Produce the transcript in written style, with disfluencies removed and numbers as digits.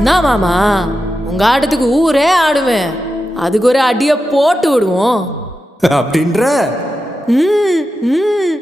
என்ன மாமா, உங்க ஆட்டத்துக்கு ஊரே ஆடுவேன். அதுக்கு ஒரு அடியை போட்டு விடுவோம் அப்படின்ற ம் ம்